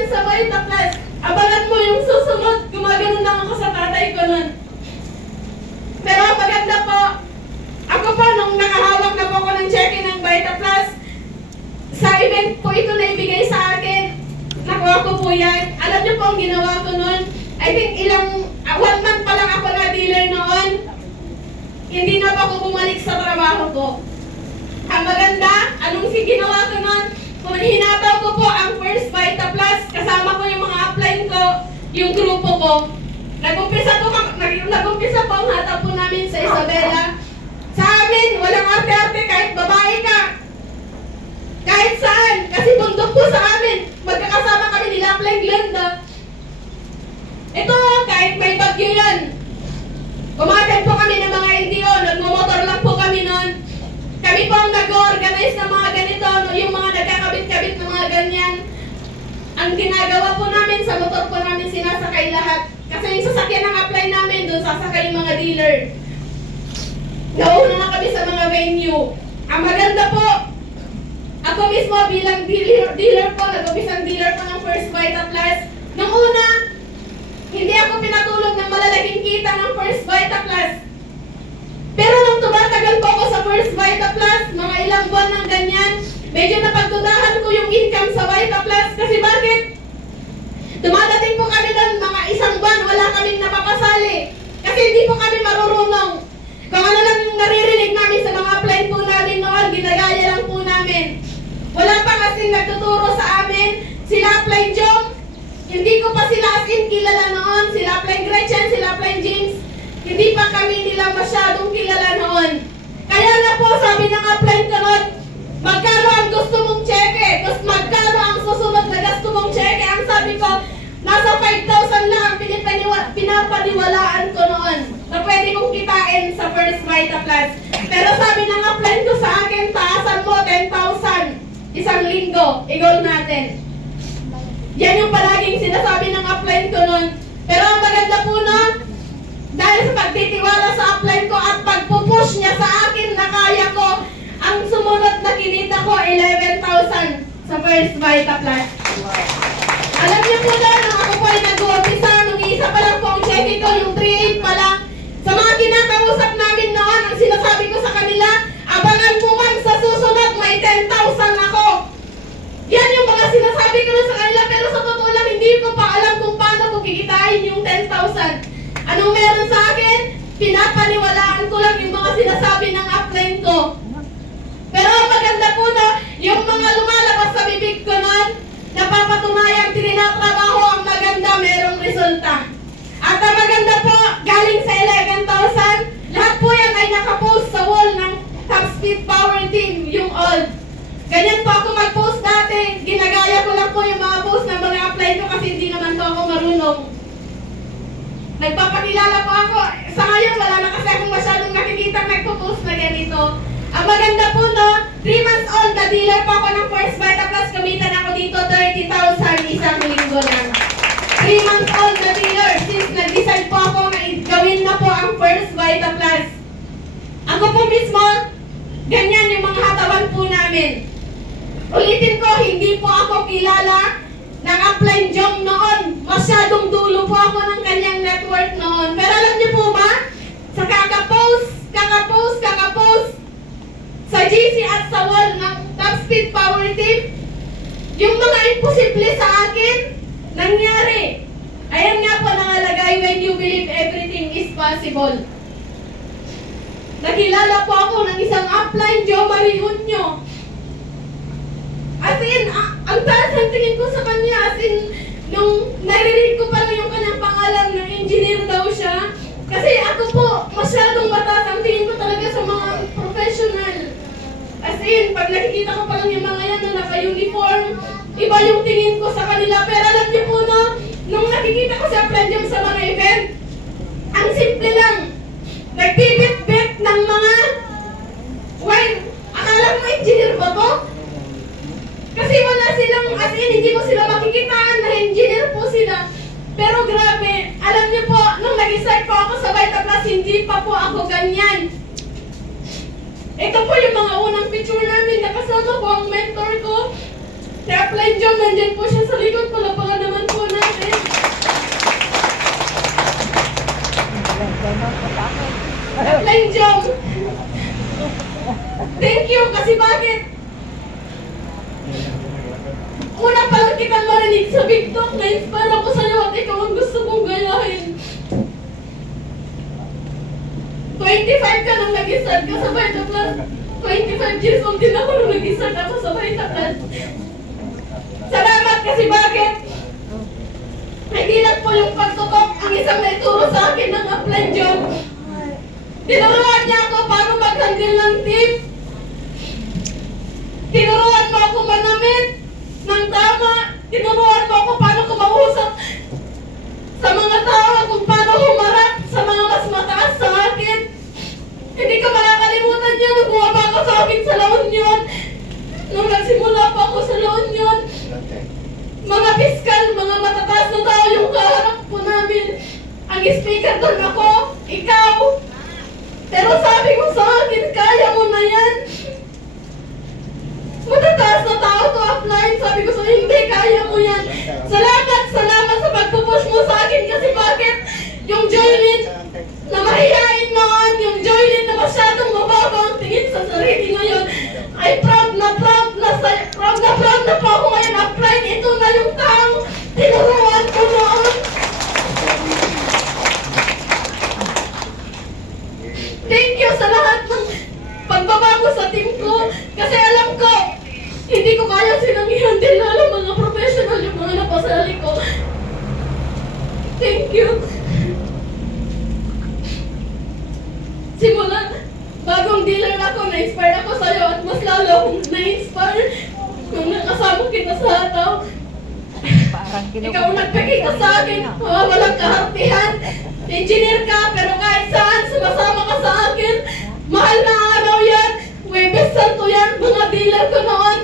ganyan sa Vita Plus. Abangan mo yung susunod. Gumaganon lang ako sa tatay ko nun. Pero maganda po. Ako po, nung nakahawak na po ako ng cheque ng Vita Plus, sa event po ito na ibigay sa akin. Nakuha ko po yan. Alam niyo po ang ginawa ko nun? I think 1 month pa lang ako na dealer noon. Hindi na pa ako bumalik sa trabaho ko. Ang maganda, anong ginawa ko nun? Kung hinataw ko po ang first Vita Plus, kasama ko yung mga upline ko, yung grupo ko. Nag-umpisa po ang hataw po namin sa Isabela. Sa amin, walang arte-arte kahit babae ka. Kahit saan, kasi bundok po sa amin. Magkakasama kami nila upline Glenda. Ito, kahit may bagyo yan. Kumakan po kami ng mga NDO, nagmumotor lang po kami noon. Kami po ang nag-organize ng mga ganito, yung mga nagkakabit-kabit ng mga ganyan. Ang ginagawa po namin, sa motor po namin sinasakay lahat. Kasi yung sasakyan ng apply namin, doon sasakay yung mga dealer. Nauna na kami sa mga venue. Ang maganda po, ako mismo bilang dealer po, nag-umpisang dealer po ng First Vita Plus. Nung una, hindi ako pinatulog ng malalaking kita ng First Vita Plus. Pero nung tumatagal po ako sa First Vita Plus, mga ilang buwan ng ganyan, medyo napagdudahan ko yung income sa Vita Plus. Kasi bakit? Dumadating po kami doon, mga isang buwan, wala kaming napapasali. Kasi hindi po kami marurunong. Kung ano lang yung naririnig namin sa mga upline po namin noon, ginagaya lang po namin. Wala pa kasing nagtuturo sa amin. Sila upline Jom, hindi ko pa sila as in kilala noon. Sila upline Gretchen, sila upline James, hindi pa kami nila masyadong kilala noon. Kaya na po sabi ng upline ko noon, magkano ang gusto mong cheque? Tapos magkano ang susunod na gusto mong cheque? Ang sabi ko, nasa 5,000 lang ang pinapaniwalaan ko noon na pwede kong kitain sa First Vita Plus. Pero sabi ng upline ko sa akin, taasan mo 10,000 isang linggo, i-goal natin. Yan yung palaging sinasabi ng upline ko noon. Pero ang maganda po na, dahil sa pagtitiwala sa upline ko at pagpupush niya sa akin na kaya ko, ang sumunod na kinita ko, 11,000 sa First Vita Plus. Alam niyo po na, nung ako po ay nag-umpisa, nung isa pa lang po ang cheque ko, yung 3.8 pa lang, sa mga kinakausap namin noon, ang sinasabi ko sa kanila, abangan mo man sa susunod, may 10,000 ako. Yan yung mga sinasabi ko na sa kanila, pero sa totoo lang, hindi ko pa alam kung paano ko kikitain yung 10,000. Anong meron sa akin? Pinapaniwalaan ko lang yung mga sinasabi ng upline ko. Pero ang maganda po na, yung mga lumalabas sa bibig ko noon, napapatunayan, tinatrabaho ang maganda, merong resulta. At ang maganda po, galing sa 11,000, lahat po yan ay nakapost sa wall ng Top Speed Power Team, yung old. Ganyan po ako mag-post dati. Ginagaya ko lang po yung mga post ng mga apply ko kasi hindi naman po ako marunong. Nagpapakilala po ako. Sa ngayon, wala na kasi akong masyadong nakikita nagpo-post na ganito. Ang maganda po no, 3 months old na dealer po ako ng First Vita Plus. Kumitan ako dito 30,000 isang linggo lang. 3 months old na dealer since nag-decide po ako na gawin na po ang First Vita Plus. Ako po mismo, ganyan yung mga hatawan po namin. Ulitin ko, hindi po ako kilala ng upline Jom noon. Masyadong dulo po ako ng kanyang network noon. Pero alam niyo po ba, sa kakapost sa GC at sa wall ng Top Speed Power Team, yung mga imposible sa akin, nangyari. Ayan nga po nakalagay, when you believe everything is possible. Nakilala po ako ng isang upline, Jo Mariunyo. As in, ang taas ang tingin ko sa kanya, as in, nung narinig ko pa lang yung kanyang pangalan na engineer daw siya, kasi ako po, masyadong mataas ang tingin ko talaga sa mga professional. As in, pag nakikita ko pa lang yung mga yan na naka-uniform, iba yung tingin ko sa kanila. Pero alam niyo po no, nung nakikita ko sa Plendium sa mga event, ang simple lang, nagbibit-bit ng mga, akala mo engineer ba to? Kasi wala silang, as in, hindi mo sila makikitaan na engineer po sila. Pero grabe, alam niyo po, nung nag-start po ako sa Vita Plus, hindi pa po ako ganyan. Ito po yung mga unang picture namin, nakasama ko ang mentor ko. Si Upline Jom, nandyan po siya sa likod, palapakan sa TikTok, na-inspire ako sa'yo at ikaw ang gusto kong gayahin. 25 ka nang nag-start ka sa Vita Plus. 25 years old din ako nung nag-start ako sa Vita Plus. Salamat kasi bakit? Hindi lang po yung pagtutok ang isang naituro sa akin ng upline job. Tinuruan niya ako paano mag-handle ng team. Tinuruan mo ako manamit ng tama. Tinuruan mo ako paano kumausap sa mga tao, kung paano humarap sa mga mas mataas sa akin. Hindi ko makakalimutan yun nung bumaba ako sa akin sa La Union. Nung nagsimula pa ako sa La Union, mga piskal, mga matataas na tao yung kaharap po namin. Ang speaker doon ako, ikaw. Pero sabi ko sa akin, kaya mo na yan. Matataas na tao to upline. Sabi ko sa hindi, kaya mo yan. Salamat sa pagpupush mo sa akin kasi bakit? Yung Joylin na mahihain noon, yung Joylin na masyadong mababa ang tingin sa sarili ngayon, ay proud na po ako ngayon upline. Ito na yung taong tinuruan ko noon. Thank you sa lahat ng pagbabago sa team ko. Kasi alam ko, hindi ko kaya silang i-handle lalo mga professional yung mga napasali ko. Thank you. Simula, bagong dealer ako, na-inspire ako sa'yo at mas lalo akong na-inspire nung nakasama kita sa hataw. Ikaw nagpakita sa akin, walang kahartihan. Engineer ka, pero kahit saan, sumasama ka sa akin. Mahal na araw yan. Huwebes Santo yan, mga dealer ko noon.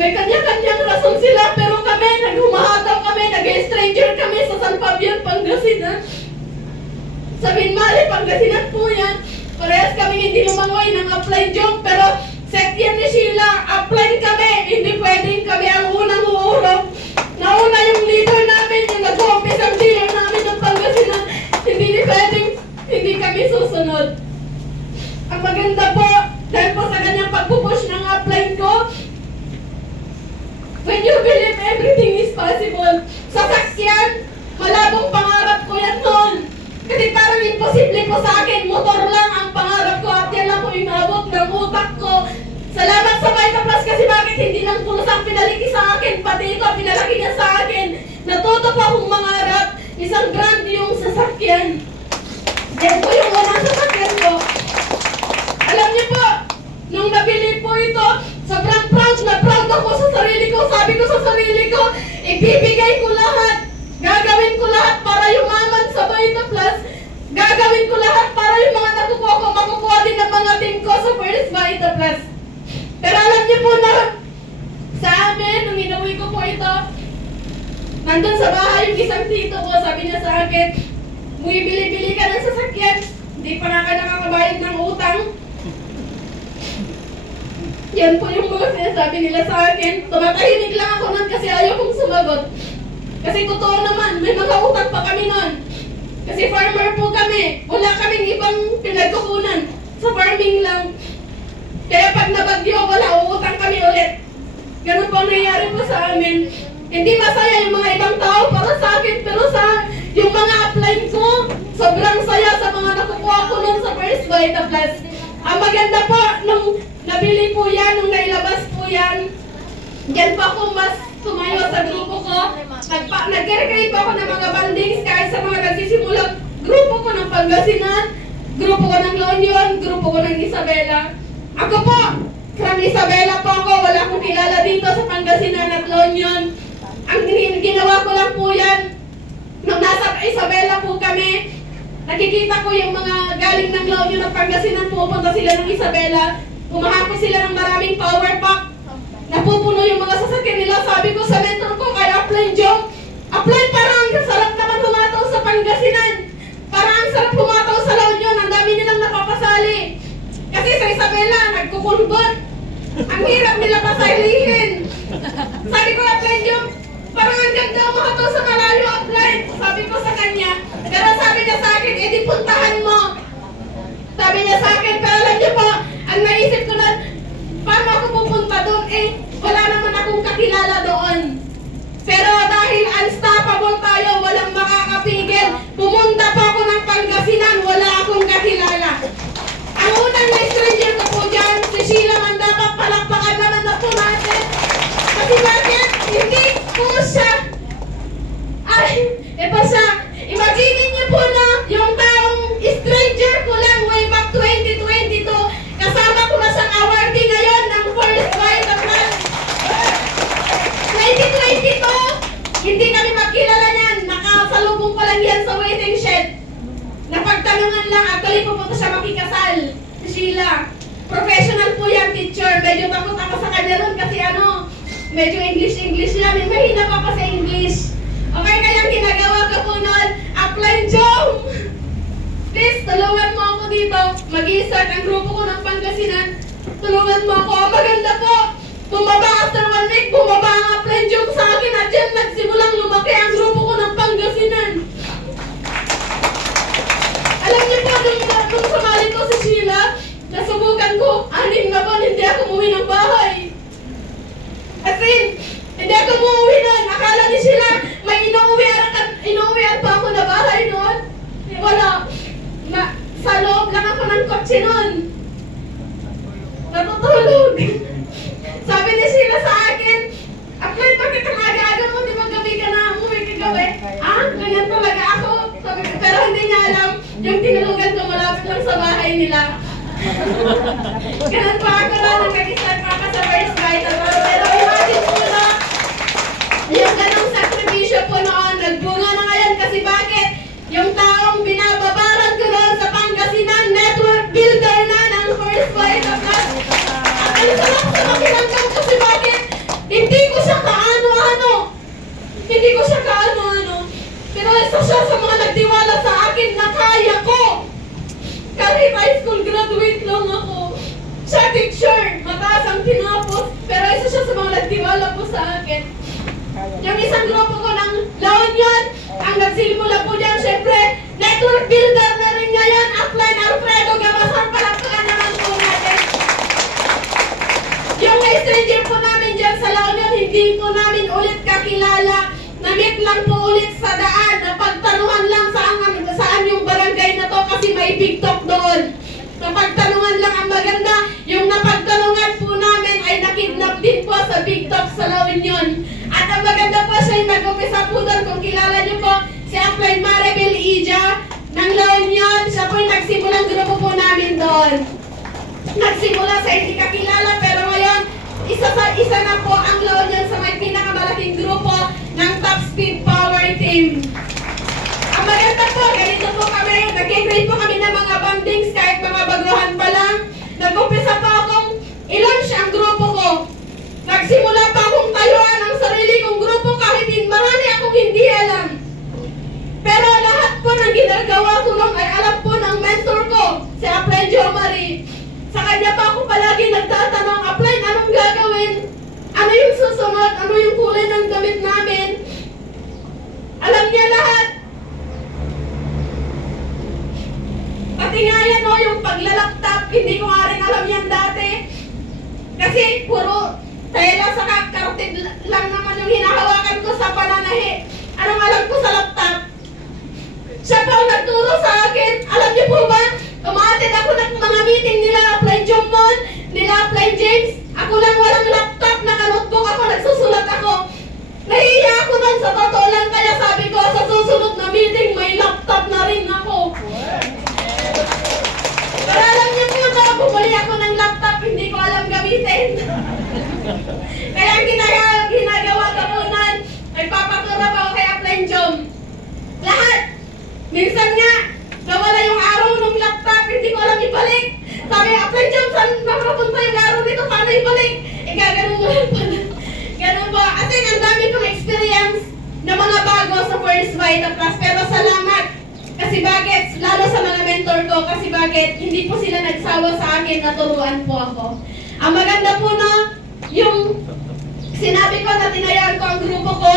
May kanya-kanyang rason sila, pero kami, naghumahataw kami, nag-stranger kami sa San Fabian, Pangasinan. Sa Binmali, Pangasinan po yan. Parehas kami hindi lumangoy ng upline job, pero second ni Sheila, upline kami. Hindi pwedeng kami ang unang uurong. Nauna yung leader namin, yung nag-office ang dealer namin ng Pangasinan. Hindi pwedeng, hindi kami susunod. Ang maganda po, dahil po sa kanyang pagpupush ng upline ko, when you believe everything is possible, sasakyan, malabong pangarap ko yan noon. Kasi parang imposible po sa akin, motor lang ang pangarap ko at yan lang po inabot ng utak ko. Salamat sa Vita Plus kasi bakit hindi lang pulos ang pinaliki sa akin, pati ito pinalaki niya sa akin. Natuto pa akong mangarap, isang brand yung sasakyan. Yan po yung unang sasakyan ko. Alam niyo po, nung nabili po ito, sobrang proud na proud ako sa sarili ko. Sabi ko sa sarili ko, ibibigay ko lahat. Gagawin ko lahat para yumaman sa Vita Plus. Gagawin ko lahat para yung mga nakukuha ko, makukuha din ng mga team ko sa first Vita Plus. Pero alam niyo po na sa amin, nung inuwi ko po ito, nandun sa bahay yung isang tito ko, sabi niya sa akin, bili-bili ka ng sasakyan, hindi pa nga ka nakakabayad ng utang. Yan po yung mga sinasabi nila sa akin. Tumatahimik lang ako nun kasi ayaw kong sumagot. Kasi totoo naman, may mga utang pa kami nun. Kasi farmer po kami. Wala kaming ibang pinagkukunan. Sa farming lang. Kaya pag nabagyo, wala, uutang kami ulit. Ganun po ang nangyayari po sa amin. Hindi masaya yung mga ibang tao para sa akin, pero sa yung mga upline ko, sobrang saya sa mga nakukuha ko nun sa first Vita Plus. Ang maganda po, nung nabili po yan, nung nailabas po yan, dyan pa ako mas tumayo sa grupo ko. Nag-recreate po ako ng mga bandings kahit sa mga nagsisimula. Grupo ko ng Pangasinan, grupo ko ng La Union, grupo ko ng Isabela. Ako po, from Isabela po ako, wala akong kilala dito sa Pangasinan at La Union. Ang ginawa ko lang po yan, nung nasa Isabela po kami, nakikita ko yung mga galing ng La Union at Pangasinan, pupunta sila ng Isabela, pumahapos sila ng maraming power pack. Napupuno yung mga sasakyan nila. Sabi ko sa mentor ko, kay upline job, upline parang ang sarap naman humataw sa Pangasinan. Parang ang sarap humataw sa La Union. Ang dami nilang napapasali. Kasi sa Isabela, nagkukulbot. Ang hirap nila pasalihin. Sabi ko, upline job, parang ang ganda humataw sa malayo upline. Sabi ko sa kanya. Pero sabi niya sa akin, edi puntahan mo. Sabi niya sa akin, pero alam niyo po, ang naisip ko na, paano ako pupunta doon? Wala naman akong kakilala doon. si Sheila man dapat palakpakan naman na po natin. Kasi bakit? Hindi po siya. Ay, ito siya. Imagine niyo po na yung taong stranger ko lang way back 2022. Kasama ko na siyang awardee ngayon ng first white applause. 2022, hindi kami magkilala niyan. Nakasalubong ko lang yan sa waiting shed. Napagtanungan lang, actually pupunta siya makikasal. Si Sheila. Professional po yan, teacher. Medyo takot ako sa kanya ron kasi medyo English yan. May mahina pa sa English. Okay, kaya ginagawa ko po noon, upline job. Please, tulungan mo ako dito. Mag-i-start ang grupo ko ng Pangasinan. Tulungan mo ako. Maganda po. Bumaba after 1 week, bumaba ang upline job sa akin at dyan nagsimulang lumaki ang grupo ko ng Pangasinan. Alam niyo po, nung sumali ko si Sheila, nasubukan ko, 6 na buwan, hindi ako umuwi ng bahay. As in, hindi ako umuwi nun. Akala ni Sheila, may inuuwian pa ako na bahay nun. Wala. Sa loob lang ako ng kotse nun. Natutulog. Sabi ni Sheila sa akin, Aklay, bakit ang aga-aga mo? Di ba gabi ka na umuwi ka gabi? Ganyan talaga ako. Sabi ko, pero hindi niya alam, yung tinulugan ko malapit lang sa bahay nila. Ganun pa ako na nang nag-start pa ka sa first night. Pero imagine po na, yung ganong sakripisyo po noon, nagbunga na ngayon kasi bakit? Yung taong binababaran ko noon sa Pangasinan, network builder na ng first flight of us. At ang sarap sa makiramdam kasi bakit? Hindi ko siya kaano-ano. Hindi ko siya kaano-ano. Pero isa siya sa mga nagtiwala sa akin na kaya ko. Kahit high school graduate lang ako. Siya teacher, mataas ang tinapos. Pero isa siya sa mga nagtiwala po sa akin. Yung isang grupo ko ng La Union, ang nagsimula po dyan, syempre, network builder na rin ngayon, upline Alfredo Gabasar, palakpakan naman po natin. Yung stranger po namin dyan sa La Union, hindi po namin ulit kakilala. Na-meet lang po ulit sa daan, napagtanungan lang saan yung barangay na to kasi may big talk doon. Napagtanungan lang ang maganda, yung napagtanungan po namin ay nakidnap din po sa big talk sa La Union. At ang maganda po siya yung nag-umpisa po doon, kung kilala niyo po, si Upline Maribel Ija ng La Union, siya po yung nagsimulang grupo po namin doon. Nagsimula sa hindi kakilala, pero ngayon, isa na po ang La Union sa may pinakamalaking grupo ng Top Speed Power Team. Ang maganda po, ganito po kami, nag-create po kami ng mga bandings kahit mga baguhan pa lang. Nag-umpisa pa akong i-launch ang grupo ko. Nagsimula pa akong tayuan ang sarili kong grupo kahit marami akong hindi alam. Pero lahat po ng ginagawa ko nung ay alam po ng mentor ko, si Upline Jo Marie. Sa kanya pa ako palagi nagtatanong, Upline, anong gagawin? Ano yung susunod? Ano yung kulay ng damit namin? Alam niya lahat. Pati nga yan o, yung paglalaptop, hindi ko nga rin alam yan dati. Kasi puro tela sa kartid lang naman yung hinahawakan ko sa pananahi. Anong alam ko sa laptop? Siya pa ang nagturo sa akin. Alam niyo po ba? Umaatid ako ng mga meeting nila Upline Jomon, nila Upline James. Ako lang walang laptop, naka-notebook ako, nagsusulat ako. Nahihiya ako nun sa totoo lang, kaya sabi ko sa susunod na meeting may laptop na rin ako. Pero alam niyo po na bumuli ako ng laptop, hindi ko alam gamitin. Kaya ang ginagawa ko po nun, nagpapaturo pa ako kay Upline Jom. Lahat. Minsan nga, nawala yung araw ng laptop, hindi ko alam ibalik. Sabi, Upline Jom, saan makapunta yung araw nito? Paano ibalik? Gagano'n mo lang pala. Ganun po. Kasi ang dami kong experience na mga bago sa first Vita Plus. Pero salamat. Kasi bakit? Lalo sa mga mentor ko. Kasi bakit? Hindi po sila nagsawa sa akin na turuan po ako. Ang maganda po na yung sinabi ko na tinayaan ko ang grupo ko,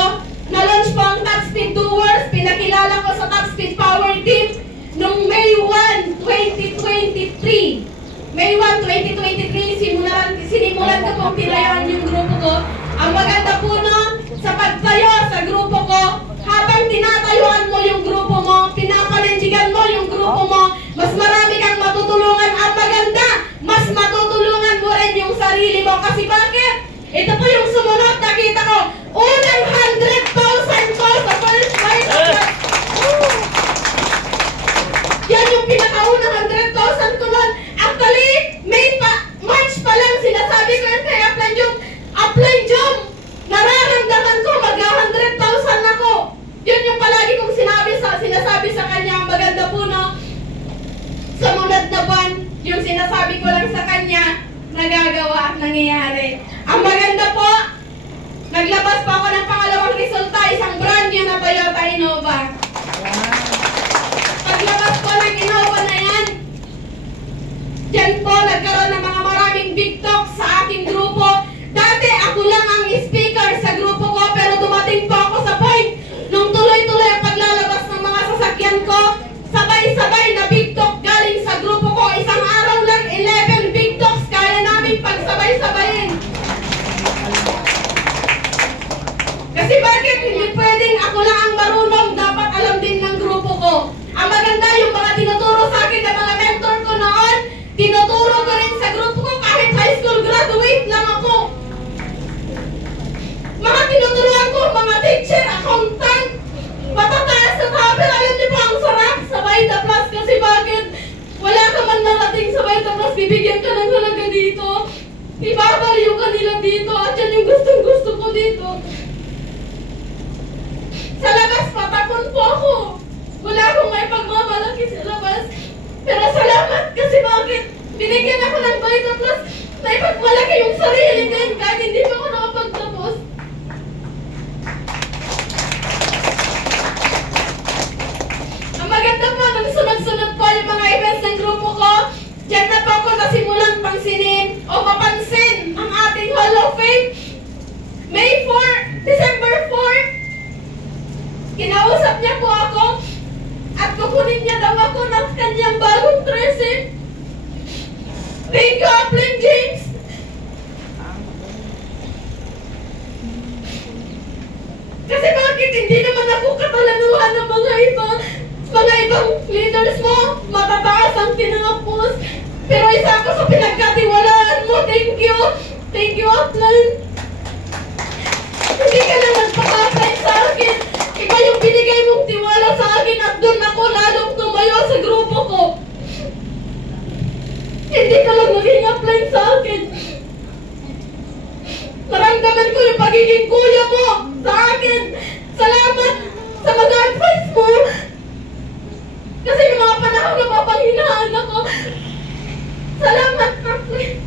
na-launch po ang Top Speed Doers. Pinakilala ko sa Top Speed Power Team noong May 1, 2023. May 1, 2023, sinimulan ko pong tinayaan yung grupo ko. Ang maganda po na sa pagtayo sa grupo ko, habang tinatayuan mo yung grupo mo, pinapanindigan mo yung grupo mo, mas marami kang matutulungan. Ang maganda, mas matutulungan mo rin kasi bakit? Ito po yung sumunod nakita ko. Unang 100,000 ko sa first fight. Yan yung pinakaunang 100,000 ko nun. Actually, March pa lang sinasabi ko yun kay Upline Jom. Nararamdaman ko mag-100,000 ako. Yun yung palagi kong sinasabi sa kanya. Ang maganda po, no? Sumunod na buwan, yung sinasabi ko lang sa kanya, nagagawa at nangyayari. Ang maganda po, naglabas pa ako ng pangalawang resulta, isang brand new na Toyota Innova. Paglabas po ng Innova na yan, dyan po nagkaroon ng mga maraming big talk sa aking grupo. Dati ako lang ang speaker sa grupo ko, pero dumating po ako sa point nung tuloy-tuloy ang paglalabas ng mga sasakyan ko, sabay-sabay na big talk galing sa grupo ko. Isang araw lang, 11 big talks kaya namin pagsabay-sabayin. Kasi bakit hindi pwedeng ako lang ang marunong, dapat alam din ng grupo ko. Ang maganda yung mga tinuturo sa akin ng mga mentor ko noon, tinuturo ko rin sa grupo ko kahit high school graduate lang ako. Mga tinuturuan ko, mga teacher, accountant, matataas sa tabel. Alam niyo po ang sarap sa Vita Plus kasi bakit? Wala ka man narating sa Vita Plus, bibigyan ka ng halaga dito. Ibabaliw ka nila dito at yan yung gustong-gusto ko dito. Sa labas, patapon po ako. Wala akong may pagmamalaki sa labas. Pero salamat kasi bakit? Binigyan ako ng Vita Plus na ipagmalaki yung sarili din kahit hindi pa ako nakapagtapos. Ang maganda po, nang sunod-sunod po yung mga events ng grupo ko, dyan na po ako nasimulan pansinin o mapansin ang ating Hall of Fame. May 4, December 4, kinausap niya po ako at kukunin niya daw ako ng kanyang bagong 13. Thank you, Upline James. Kasi bakit hindi naman ako katalanuhan ng mga ibang leaders mo? Matataas ang tinapos. Pero isa ako sa pinagkatiwalaan mo. Thank you. Thank you, Upline. Hindi ka na nagpaka-apply sa akin. Iba yung binigay mong tiwala sa akin at doon ako lalong tumayo sa grupo ko. Hindi ka lang maging apply sa akin. Naramdaman ko yung pagiging kuya mo sa akin. Salamat sa mga advice mo. Kasi yung mga panahon na papanghinaan ako. Salamat, Upline.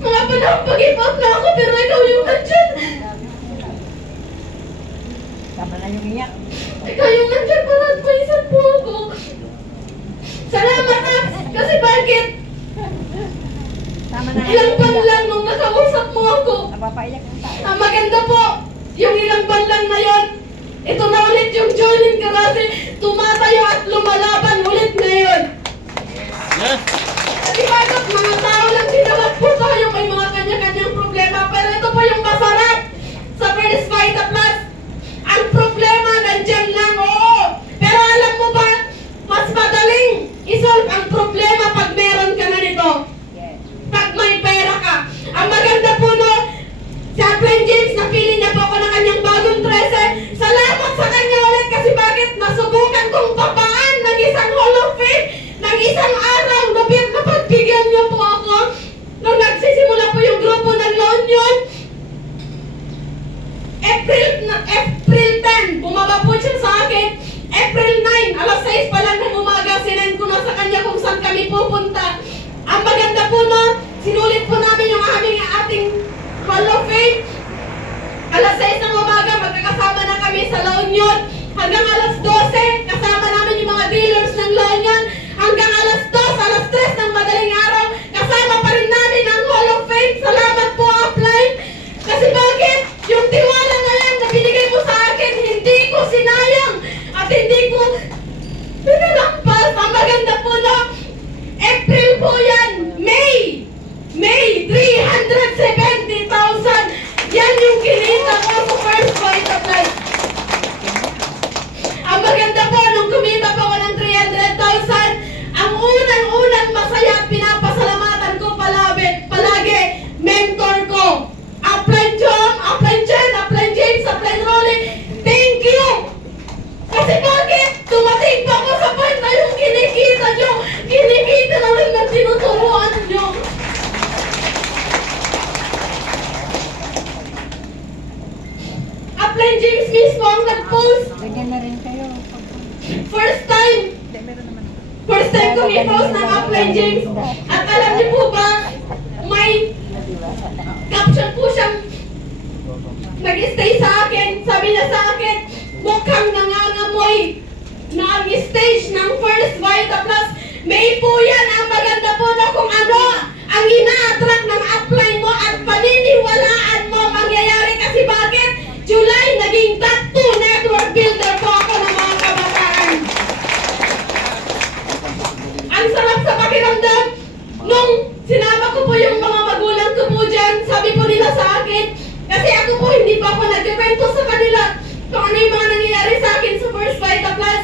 Mga panahon pag-give up na ako pero ikaw yung nandyan. Tama na yung iyak. Ikaw yung nandyan para advisean po ako. Salamat, Aps. Kasi bakit? Tama na Ilang buwan lang nung nakausap mo ako. Napapaiyak ang tao. Ang maganda po, yung ilang buwan lang na yon, ito na ulit yung Jolene Karate, tumatayo at lumalaban ulit ngayon. Kasi bakit mga tao lang sinawat po tayo, may mga kanya-kanyang problema, pero ito po yung masarap sa First Vita Plus. Ang problema nandyan lang, oo. Pero alam mo ba, mas madaling isolve ang problema pag meron ka na nito. Yes. Pag may pera ka. Ang maganda po no, si Upline James, napili niya po ako ng kanyang bagong 13. Salamat sa kanya ulit kasi bakit nasubukan kong papaan ng isang Hall of Fame, ng isang araw na pagbigyan niya po ako. Nung nagsisimula po yung grupo ng La Union, April 10, bumaba po siya sa akin. April 9, alas 6 pa lang ng umaga, sinend ko na sa kanya kung saan kami pupunta. Ang maganda po no, sinulit po namin yung ating Hall of Fame. Alas 6 ng umaga, magkakasama na kami sa La Union. Hanggang alas 12, kasama namin yung mga dealers ng La Union. Hanggang alas 2, alas 3 ng madaling araw, kasama pa rin namin ang Hall of Fame. Salamat po, Upline. Kasi bakit? Yung tiwala na yan na binigay mo sa akin, hindi ko sinayang at hindi ko pinalampas. Ang maganda po na April po yan, May 370,000. Yan yung kinita ko sa First Vita Plus. Ang maganda po no, Upline James mismo ang nag-post. Ganyan na rin kayo. First time. First time kong i-post ng Upline James. At alam niyo po ba, may caption po siyang nag-stay sa akin. Sabi niya sa akin, mukhang nangangamoy na ang stage ng First Vita Plus. May po yan ang maganda po na kung ano ang ina-attract ng upline mo at paniniwalaan mo mangyayari. Kasi bakit? July, naging tattoo network builder po ako ng mga kabataan. Ang sarap sa pakiramdam. Nung sinama ko po yung mga magulang ko po dyan, sabi po nila sa akin, kasi ako po hindi pa ako nagkikwento sa kanila kung ano yung mga nangyayari sa akin sa First Vita Plus.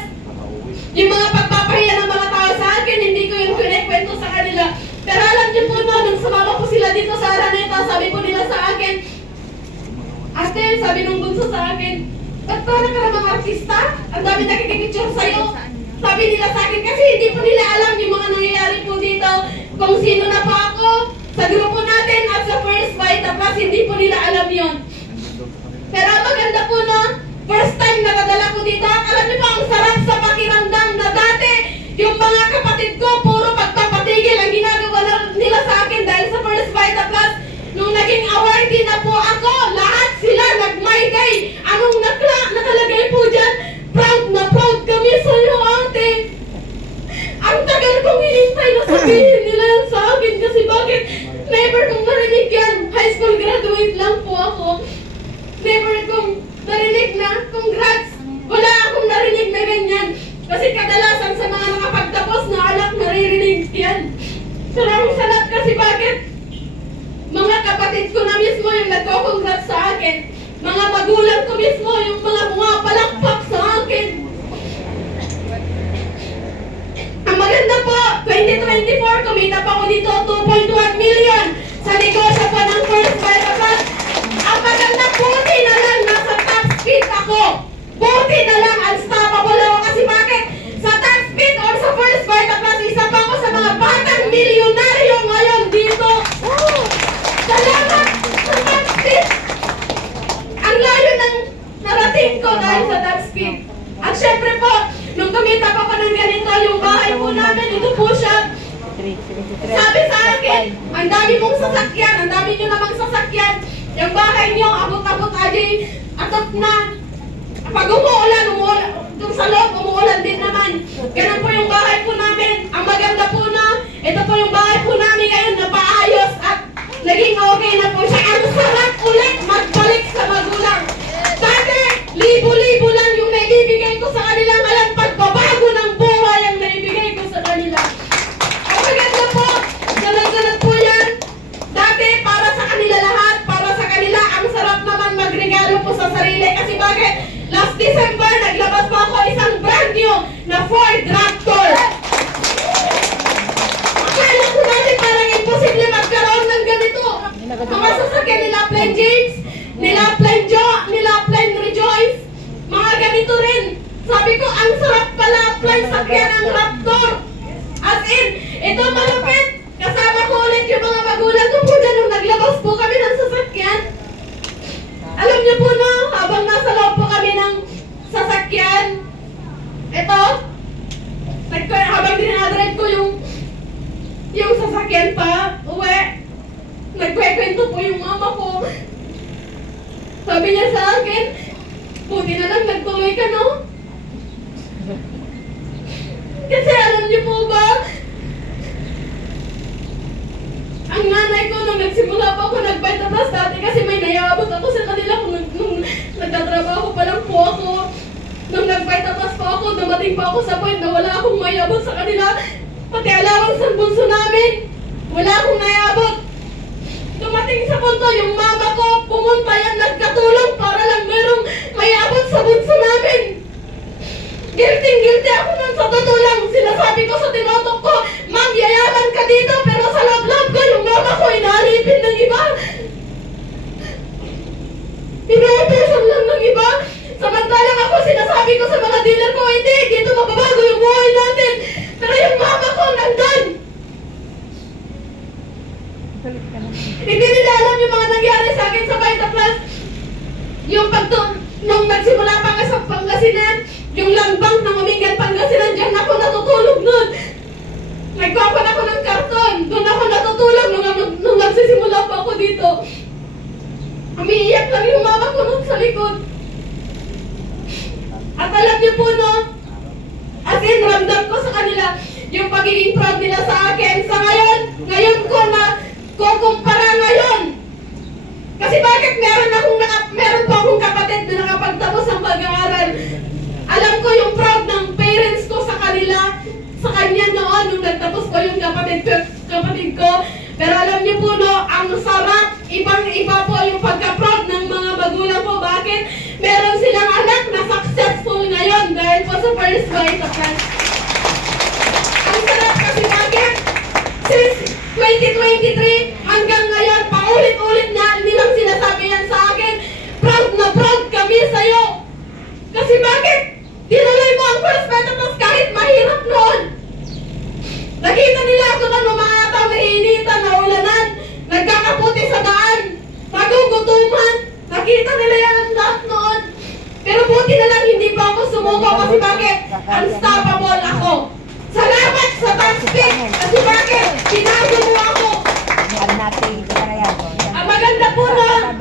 Yung mga pagpapahiya ng mga tao sa akin, hindi ko yung kinikwento sa kanila. Pero alam niyo po no, nung sumama po sila dito sa Araneta, sabi po nila sa akin, ate, sabi nung bunso sa akin, ba't parang ka namang artista? Ang dami nakikipicture sa'yo. Sabi nila sa akin, kasi hindi po nila alam yung mga nangyayari po dito. Kung sino na po ako sa grupo natin at sa First Vita Plus, hindi po nila alam yon. Pero ang maganda po na, first time nakadala ko dito, at alam niyo po ang sarap sa pakiramdam na dati, yung mga kapatid ko, puro pagpapatigil ang ginagawa nila sa akin dahil sa First Vita Plus. Nung naging awardee na po ako, lahat sila nag-my day. Anong nakalagay po dyan? Proud na proud kami sa iyo, ate. Ang tagal kong hinintay na sabihin nila yan sa akin kasi bakit? Never kong narinig yan. High school graduate lang po ako. Never kong narinig na congrats. Wala akong narinig na ganyan. Kasi kadalasan sa mga nakapagtapos na anak naririnig yan. Maraming salat kasi bakit? Mga kapatid ko na mismo yung nagko-congrats sa akin. Mga magulang ko mismo yung mga pumapalakpak sa akin. Ang maganda po, 2024, kumita pa ako dito 2.1 million sa negosyo po ng First Vita Plus. Ang maganda, buti na lang nasa top speed ako. Buti na lang, unstoppable ako kasi bakit? Sa top speed or sa First Vita Plus, isa pa ako sa mga batang milyonaryo ngayon dito. Salamat sa top speed. Ang layo ng narating ko dahil sa top speed. At syempre po, nung kumita pa ko ng ganito, yung bahay po namin, ito po siya. Sabi sa akin, ang dami mong sasakyan, ang dami nyo namang sasakyan. Yung bahay nyo, abot-abot aji, atop na. Pag umuulan, doon sa loob, umuulan din naman. Ganun po yung bahay po namin. Ang maganda po na, ito po yung bahay po namin ngayon na paayos at naging okay na po siya. Ang sarap ulit magbalik sa magulang. Dati, libo-libo lang yung naibibigay ko sa kanila. Ngayon, pagbabago ng buhay ang naibigay ko sa kanila. Ang maganda po, galag-galag po yan. Dati, para sa kanila lahat, para sa kanila, ang sarap naman magregalo po sa sarili. Kasi bakit? Last December, naglabas po ako isang brand new na Ford Raptor. Akala ko dati parang imposible magkaroon ng ganito. Mga sasakyan nila Upline James, nila Upline Joe, nila Upline Rejoice, mga ganito rin. Sabi ko, ang sarap pala Upline sakyan ang Raptor. As in, ito malupit. Kasama ko ulit yung mga magulang ko po dyan nung naglabas po kami ng sasakyan. Alam niyo po na, habang nasa loob po kami ng sasakyan, ito, habang dinadrive ko yung sasakyan pa, uwi, nagkwekwento po yung mama ko. Sabi niya sa akin, buti na lang nagtuloy ka, no? Kasi alam niyo po ba, ang nanay ko nung nagsimula pa ako nag-Vita Plus dati kasi may nayabot ako sa kanila nung nagtatrabaho pa lang po ako. Nung nag-Vita Plus pa ako, dumating pa ako sa point na wala akong mayabot sa kanila. Pati alawang sa bunso namin, wala akong nayabot. Dumating sa punto, yung mama ko pumunta yan, nagkatulong para lang merong mayabot sa bunso namin. Guilty ako nun sa totoo lang. Sinasabi ko sa tinotok ko, ma'am, yayaman ka dito, pero sa loob-loob ko, yung mama ko inaalipin ng iba. Inuutusan lang ng iba. Samantalang ako, sinasabi ko sa mga dealer ko, hindi, dito mababago yung buhay natin. Pero yung mama ko, nandun. Hindi nila alam yung mga nangyari sa akin sa Vita Plus. Yung likod. At alam niyo po, no? As in, ramdam ko sa kanila yung pagiging proud nila sa akin. Sa ngayon ko na kukumpara ngayon. Kasi bakit meron po akong kapatid na nakapagtapos ng pag-aaral. Alam ko yung proud ng parents ko sa kanila, sa kanya noon, nung nagtapos ko yung kapatid ko. Pero alam niyo po, no, ang sarap, ibang-iba po yung pagka-proud ng mga magulang ko. Bakit? Meron silang anak na successful ngayon dahil po sa first wife of God. Ang sarap kasi bakit? Since 2023 hanggang ngayon, paulit-ulit nilang sinasabi yan sa akin, proud na proud kami sa'yo. Kasi bakit? Tinuloy mo ang first Metapos kahit mahirap noon. Nakita nila ako na lumataw, nainitan, naulanan, nagkakaputi sa daan, nagugutuman. Nakita nila yan ang lahat noon. Pero buti na lang hindi pa ako sumuko kasi bakit? Unstoppable ako. Salamat sa taxpick! Kasi bakit? Pinago mo ako. Ang maganda po na,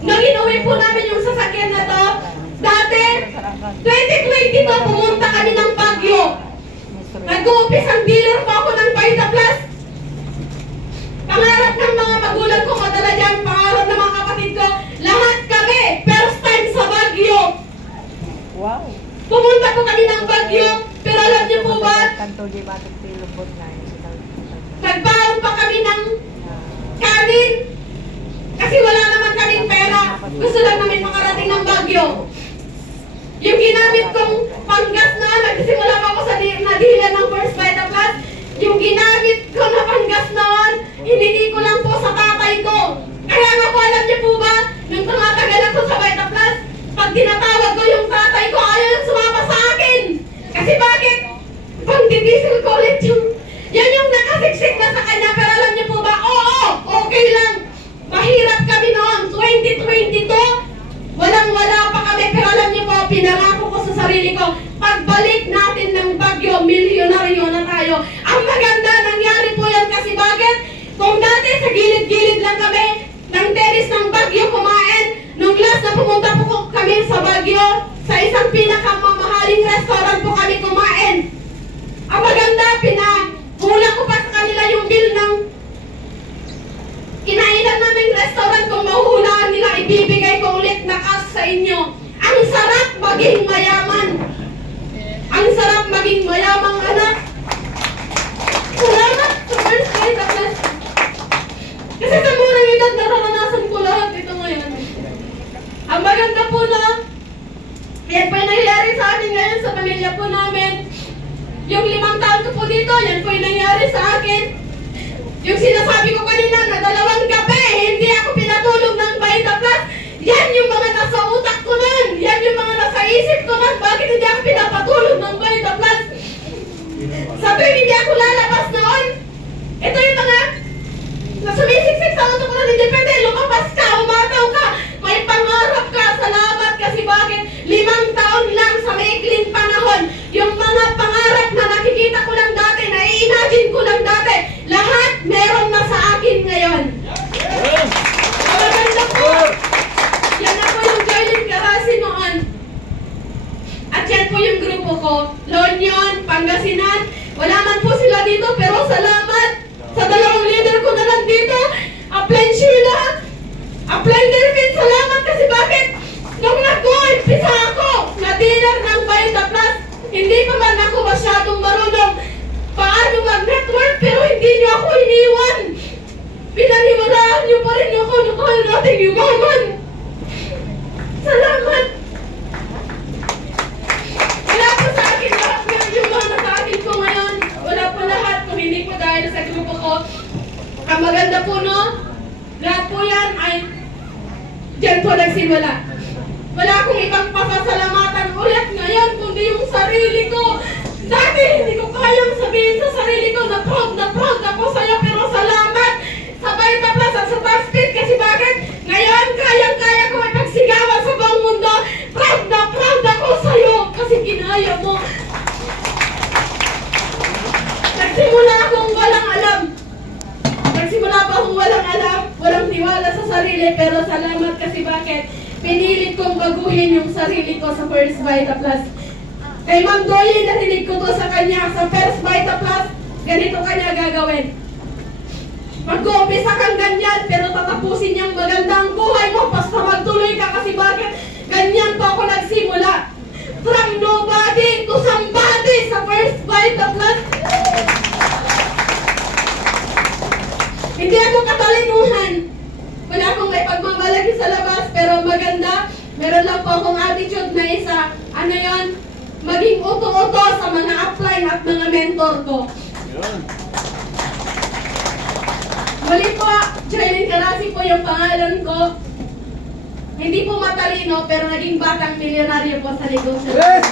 nung inuwi po namin yung sasakyan na to, dati, 2022 pumunta kami ng Baguio. Nag-uupis ang dealer po ako ng Vita Plus. Pangarap ng mga magulang ko, madala dyan, pangarap ng mga kapatid ko, lahat kami, first time sa Baguio. Wow. Pumunta po kami ng Baguio, pero alam niyo po ba, nagbaon pa kami ng kanin. Kasi wala naman kaming pera. Gusto lang namin makarating ng Baguio. Yung ginamit kong panggas na, nagsimula pa ako sa nadilan ng First Vita Plus, yung ginamit ko na panggas noon, hiningi ko lang po sa tatay ko. Kaya nga po, alam niyo po ba, nung tumatagal ako sa Vita Plus, pag tinatawag ko yung tatay ko, ayaw yung sumama sa akin. Kasi bakit? Pang didiesel ko ulit yan yung nakasiksik na sa kanya, pero alam niyo po ba, oo, okay lang. Mahirap kami noon, 2022, walang-wala pa kami, pero alam niyo po, pinangako ko sa sarili ko, pagbalik natin ng Baguio, milyonaryo na tayo. Ang maganda, nangyari po yan kasi bakit? Kung dati sa gilid-gilid lang kami, ng terrace ng Baguio kumain, nung last na pumunta po kami sa Baguio, sa isang pinakamamahaling restaurant po kami kumain. Ang maganda, pinahula ko pa sa kanila yung bill ng kinainan naming restaurant. Kung mahuhulaan nila, ibibigay ko ulit na cash sa inyo. Ang sarap maging mayaman. Ang sarap maging mayamang anak. Salamat sa First Vita Plus. Kasi sa murang edad, naranasan ko lahat ito ngayon. Ang maganda po na, yan po yung nangyayari sa amin ngayon sa pamilya po namin. Yung 5 taon ko po dito, yan po yung nangyayari sa akin. Yung sinasabi ko kanina na 2 gabi, hindi ako pinatulog ng Vita Plus. Yan yung mga nasa utak ko nun. Yan yung mga nasa isip ko nun. Bakit hindi ako pinapatulog ng Vita Plus? Sa tuwing hindi ako lalabas noon, ito yung mga sumisiksik sa utak ko nun, hindi pwede, lumabas ka, umataw ka, may pangarap ka, salamat kasi bakit? 5 taon lang sa maikling panahon, yung mga pangarap na nakikita ko lang dati, na-imagine ko lang dati, lahat meron na sa akin ngayon. Ang maganda po, yan na po yung Joylin Garasi noon. At yan po yung grupo ko, La Union, Pangasinan, wala man po sila dito, pero salamat sa 2 leader ko na nandito, Apply Sheila, Apply Dervin, salamat kasi bakit? Nung nag-umpisa ako na dealer ng Vita Plus, hindi pa man ako masyadong marunong paano mag-network, pero hindi niyo ako iniwan. Pinaniwalaan niyo pa rin ako na kaya natin yumaman. Salamat. Wala po sa akin lahat ng yung mga nasa akin ko ngayon. Wala po lahat kung hindi po dahil sa grupo ko. Ang maganda po, no? Lahat po yan ay diyan po nagsimula. Wala akong ibang pasasalamatan ulit ngayon kundi yung sarili ko. Dati hindi ko kayang sabihin sa sarili ko na proud ako sa'yo, pero salamat sa Vita Plus at sa Taxpit kasi bakit? Ngayon kayang-kaya ko ipagsigawan sa buong mundo. Proud ako sa'yo kasi ginaya mo. Nagsimula akong walang alam. Nagsimula pa akong walang alam, walang tiwala sa sarili, pero salamat kasi bakit? pinilit kong baguhin yung sarili ko sa First Vita Plus. Kay Ma'am Dolly, narinig ko to sa kanya, sa First Vita Plus, ganito kanya gagawin. Mag-uumpisa kang ganyan, pero tatapusin niyang maganda ang buhay mo, basta magtuloy ka kasi bakit? Ganyan pa ako nagsimula. From nobody to somebody sa First Vita Plus. Hindi ako katalinuhan. Wala akong may pagmamalaki sa labas, pero maganda. Meron lang po akong attitude na isa. Ano yon? Maging uto-uto sa mga upline at mga mentor ko. Yun. Muli po, Jaylin Karasi po yung pangalan ko. Hindi po matalino, pero naging batang milyonaryo po sa negosyo. Yes!